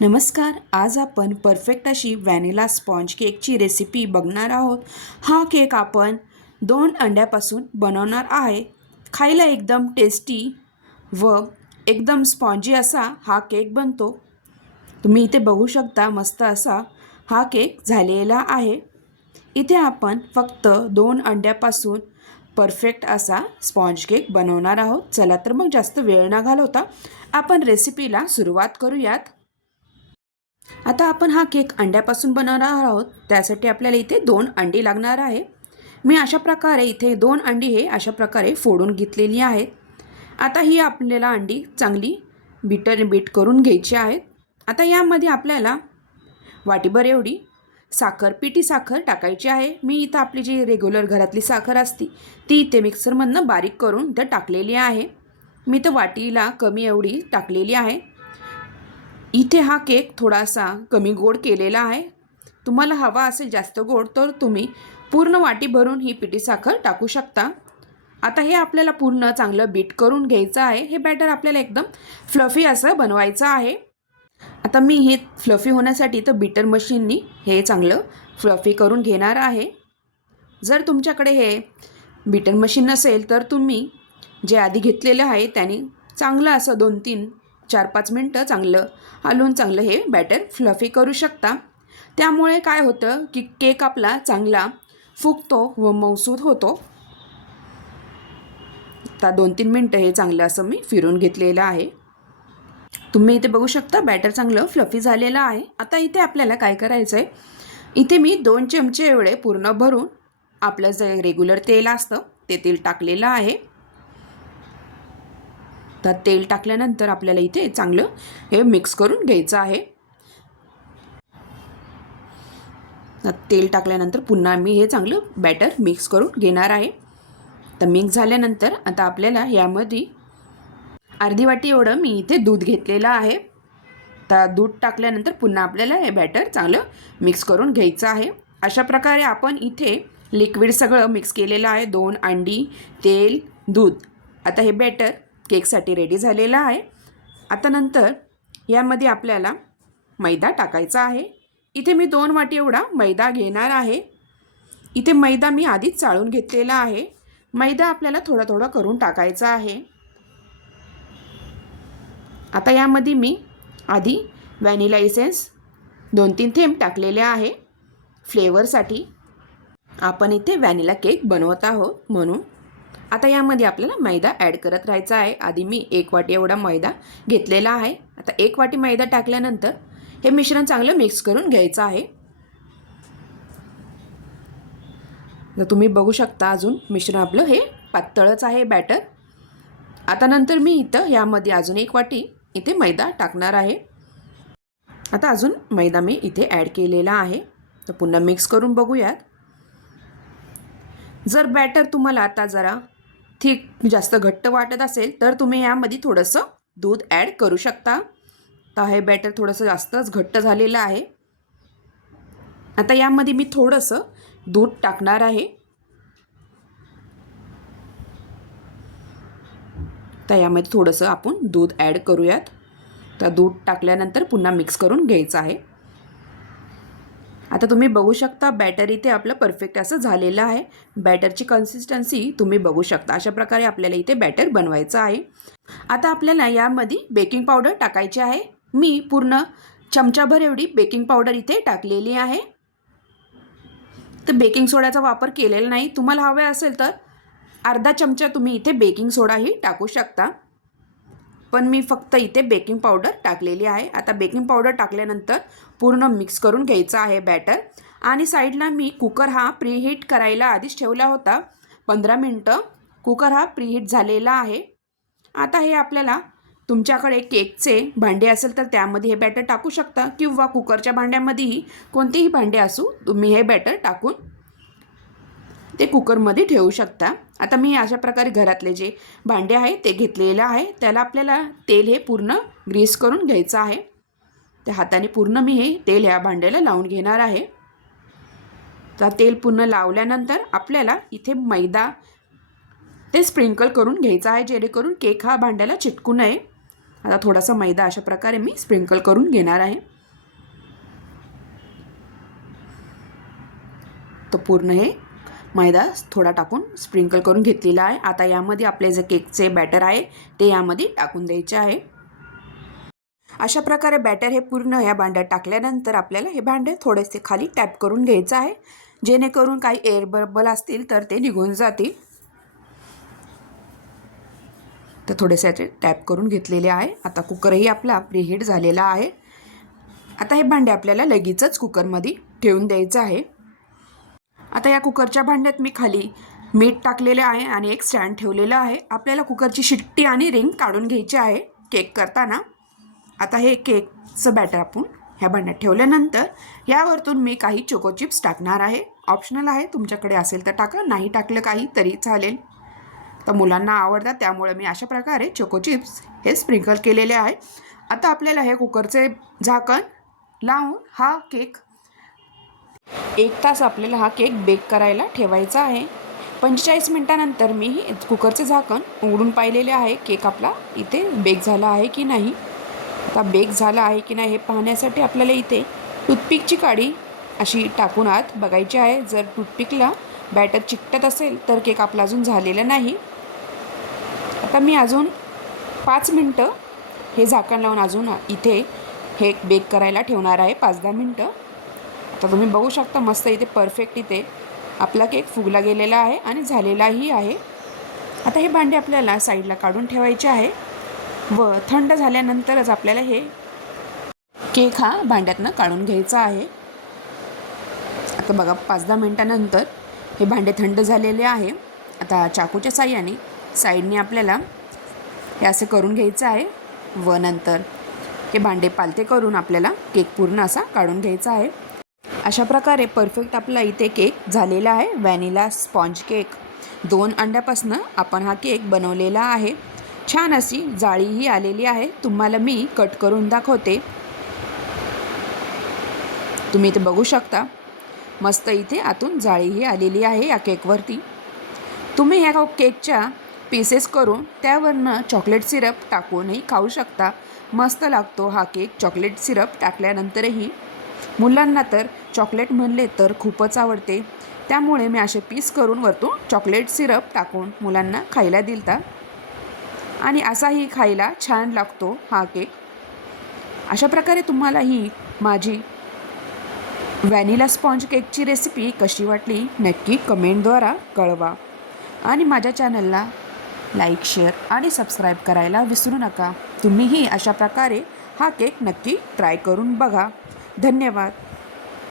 नमस्कार. आज आपण परफेक्ट अशी व्हॅनिला स्पॉन्ज केकची रेसिपी बघणार आहोत. हा केक आपण 2 अंड्यापासून बनवणार आहे. खायला एकदम टेस्टी व एकदम स्पॉन्जी असा हा केक बनतो. तुम्ही इथे बघू शकता मस्त असा हा केक झालेला आहे. इथे आपण फक्त 2 अंड्यापासून परफेक्ट असा स्पॉन्ज केक बनवणार आहोत. चला तर मग जास्त वेळ न घालवता आपण रेसिपीला सुरुवात करूयात. आता आपण हा केक अंड्यापासून बनवणार आहोत. त्यासाठी आपल्याला इथे 2 अंडी लागणार आहे. मी अशा प्रकारे इथे 2 अंडी हे अशा प्रकारे फोडून घेतलेली आहेत. आता ही आपल्याला अंडी चांगली बीट करून घ्यायची आहेत. आता यामध्ये आपल्याला वाटीभर एवढी पिठी साखर टाकायची आहे. मी इथं आपली जी रेग्युलर घरातली साखर असती ती इथे मिक्सरमधनं बारीक करून इथं टाकलेली आहे. मी तर वाटीला कमी एवढी टाकलेली आहे. इथे हा केक थोडासा कमी गोड केलेला आहे. तुम्हाला हवा असेल जास्त गोड तर तुम्ही पूर्ण वाटी भरून ही पिठी साखर टाकू शकता. आता हे आपल्याला पूर्ण चांगलं बीट करून घ्यायचं आहे. हे बॅटर आपल्याला एकदम फ्लफी असं बनवायचं आहे. आता मी हे फ्लफी होण्यासाठी तर बीटर मशीननी हे चांगलं फ्लफी करून घेणार आहे. जर तुमच्याकडे हे बीटर मशीन नसेल तर तुम्ही जे आधी घेतलेलं आहे त्याने चांगलं असं 2-3 4-5 मिनटं चांगलं हलवून चांगलं हे बॅटर फ्लफी करू शकता. त्यामुळे काय होतं की केक आपला चांगला फुगतो व मऊसूद होतो. आता 2-3 मिनटं हे चांगलं असं मी फिरून घेतलेलं आहे. तुम्ही इथे बघू शकता बॅटर चांगलं फ्लफी झालेलं आहे. आता इथे आपल्याला काय करायचं आहे, इथे मी 2 चमचे एवढे पूर्ण भरून आपलं जे रेग्युलर तेल असतं ते तेल टाकलेलं आहे. तर तेल टाकल्यानंतर आपल्याला इथे चांगलं हे मिक्स करून घ्यायचं आहे. तेल टाकल्यानंतर पुन्हा मी हे चांगलं बॅटर मिक्स करून घेणार आहे. तर मिक्स झाल्यानंतर आता आपल्याला यामध्ये अर्धी वाटी एवढं मी इथे दूध घेतलेलं आहे. तर दूध टाकल्यानंतर पुन्हा आपल्याला हे बॅटर चांगलं मिक्स करून घ्यायचं आहे. अशा प्रकारे आपण इथे लिक्विड सगळं मिक्स केलेलं आहे. 2 अंडी, तेल, दूध. आता हे बॅटर केकसाठी रेडी झालेलं आहे. आता नंतर यामध्ये आपल्याला मैदा टाकायचा आहे. इथे मी 2 वाटी एवढा मैदा घेणार आहे. इथे मैदा मी आधीच चाळून घेतलेला आहे. मैदा आपल्याला थोडा थोडा करून टाकायचा आहे. आता यामध्ये मी आधी व्हॅनिला इसेन्स 2-3 थेंब टाकलेले आहे फ्लेवरसाठी. आपण इथे व्हॅनिला केक बनवत आहोत म्हणून. आता यामध्ये आपल्याला मैदा ॲड करत राहायचा आहे. आधी मी 1 वाटी एवढा मैदा घेतलेला आहे. आता 1 वाटी मैदा टाकल्यानंतर हे मिश्रण चांगलं मिक्स करून घ्यायचं आहे. तर तुम्ही बघू शकता अजून मिश्रण आपलं हे पातळच आहे बॅटर. आता नंतर मी इथं यामध्ये अजून 1 वाटी इथे मैदा टाकणार आहे. आता अजून मैदा मी इथे ॲड केलेला आहे. तर पुन्हा मिक्स करून बघूयात. जर बॅटर तुम्हाला आता जरा थिक जास्त घट्ट वाटत असेल तर तुम्ही यामध्ये थोडंसं दूध ॲड करू शकता. तर हे बॅटर थोडंसं जास्तच घट्ट झालेलं आहे. आता यामध्ये मी थोडंसं दूध टाकणार आहे. तर यामध्ये थोडंसं आपण दूध ॲड करूयात. तर दूध टाकल्यानंतर पुन्हा मिक्स करून घ्यायचं आहे. आता तुम्ही बघू शकता बॅटर इथे आपलं परफेक्ट असं झालेलं आहे. बॅटरची कन्सिस्टन्सी तुम्ही बघू शकता. अशा प्रकारे आपल्याला इथे बॅटर बनवायचं आहे. आता आपल्याला यामध्ये बेकिंग पावडर टाकायची आहे. मी पूर्ण चमचाभर एवढी बेकिंग पावडर इथे टाकलेली आहे. तर बेकिंग सोड्याचा वापर केलेला नाही. तुम्हाला हवे असेल तर अर्धा चमचा तुम्ही इथे बेकिंग सोडाही टाकू शकता. पण मी फक्त इथे बेकिंग पावडर टाकलेली आहे. आता बेकिंग पावडर टाकल्यानंतर पूर्ण मिक्स करून घ्यायचं आहे बॅटर. आणि साईडला मी कुकर हा प्रीहीट करायला आधीच ठेवला होता. 15 मिनटं कुकर हा प्रीहीट झालेला आहे. आता हे आपल्याला तुमच्याकडे केकचे भांडे असेल तर त्यामध्ये हे बॅटर टाकू शकता किंवा कुकरच्या भांड्यामध्येही कोणतेही भांडे असू तुम्ही हे बॅटर टाकून ते कुकरमध्ये ठेवू शकता. आता मी अशा प्रकारे घरातले जे भांडे आहेत ते घेतलेलं आहे. त्याला आपल्याला तेल हे पूर्ण ग्रीस करून घ्यायचं आहे. त्या हाताने पूर्ण मी हे तेल ह्या भांड्याला लावून घेणार आहे. तर तेल पूर्ण लावल्यानंतर आपल्याला इथे मैदा ते स्प्रिंकल करून घ्यायचा आहे जेणेकरून केक हा भांड्याला चिटकू नये. आता थोडासा मैदा अशा प्रकारे मी स्प्रिंकल करून घेणार आहे. तो पूर्ण हे मैदा थोडा टाकून स्प्रिंकल करून घेतलेला आहे. आता यामध्ये आपले जे केकचे बॅटर आहे ते यामध्ये टाकून द्यायचे आहे. अशा प्रकारे बॅटर हे पूर्ण या भांड्यात टाकल्यानंतर आपल्याला हे भांडे थोडेसे खाली टॅप करून घ्यायचं आहे, जेणेकरून काही एअर बबल असतील तर ते निघून जातील. तर थोडेसे टॅप करून घेतलेले आहे. आता कुकरही आपला प्रीहीट झालेला आहे. आता हे भांडे आपल्याला लगेचच कुकरमध्ये ठेवून द्यायचं आहे. आता या कुकरच्या भांड्यात मी खाली मीठ टाकलेले आहे आणि एक स्टँड ठेवलेला आहे. आपल्याला कुकरची शिट्टी आणि रिंग काढून घ्यायची आहे केक करताना. आता हे केकचं बॅटर आपण ह्या भांड्यात ठेवल्यानंतर यावरतून मी काही चोको चिप्स टाकणार आहे. ऑप्शनल आहे, तुमच्याकडे असेल तर टाका, नाही टाकलं काही तरी चालेल. तर मुलांना आवडतात त्यामुळे मी अशा प्रकारे चोको चिप्स हे स्प्रिंकल केलेले आहे. आता आपल्याला हे कुकरचे झाकण लावून हा केक 1 तास आपल्याला हा केक बेक करायला ठेवायचा आहे. 45 मिनिटानंतर मी कुकरचे झाकण उघडून पाहिलेले आहे. केक आपला इथे बेक झाला आहे की नाही. आता बेक झाला आहे की नाही हे पाहण्यासाठी आपल्याला इथे टूथपिकची काडी अशी टाकून आत बघायची आहे. जर टूथपिकला बॅटर चिकटत असेल तर केक आपला अजून झालेला नाही. आता मी अजून 5 मिनटं हे झाकण लावून अजून इथे हे बेक करायला ठेवणार आहे, 5-10 मिनटं. आता तुम्ही बघू शकता मस्त इथे परफेक्ट इथे आपला केक फुगला गेलेला आहे आणि झालेलाही आहे. आता हे भांडे आपल्याला साईडला काढून ठेवायचे आहे व थंड झाल्यानंतरच आपल्याला हे केक हा भांड्यातनं काढून घ्यायचा आहे. आता बघा 5-10 मिनटानंतर हे भांडे थंड झालेले आहे. आता चाकूच्या साह्याने साईडने आपल्याला हे असं करून घ्यायचं आहे व नंतर हे भांडे पालते करून आपल्याला केक पूर्ण असा काढून घ्यायचा आहे. अशा प्रकारे परफेक्ट आपला इथे केक झालेला आहे. व्हॅनिला स्पॉन्ज केक 2 अंड्यापासून आपण हा केक बनवलेला आहे. छान अशी जाळीही आलेली आहे. तुम्हाला मी कट करून दाखवते. तुम्ही इथे बघू शकता मस्त इथे आतून जाळीही आलेली आहे या केकवरती. तुम्ही ह्या केकच्या पीसेस करून त्यावरनं चॉकलेट सिरप टाकूनही खाऊ शकता. मस्त लागतो हा केक चॉकलेट सिरप टाकल्यानंतरही. मुलांना तर चॉकलेट म्हणले तर खूपच आवडते, त्यामुळे मी असे पीस करून वरतून चॉकलेट सिरप टाकून मुलांना खायला दिलता आणि असाही खायला छान लागतो हा केक. अशा प्रकारे तुम्हाला ही माझी व्हॅनिला स्पॉन्ज केकची रेसिपी कशी वाटली नक्की कमेंटद्वारा कळवा आणि माझ्या चॅनलला लाईक, शेअर आणि सबस्क्राईब करायला विसरू नका. तुम्हीही अशा प्रकारे हा केक नक्की ट्राय करून बघा. धन्यवाद.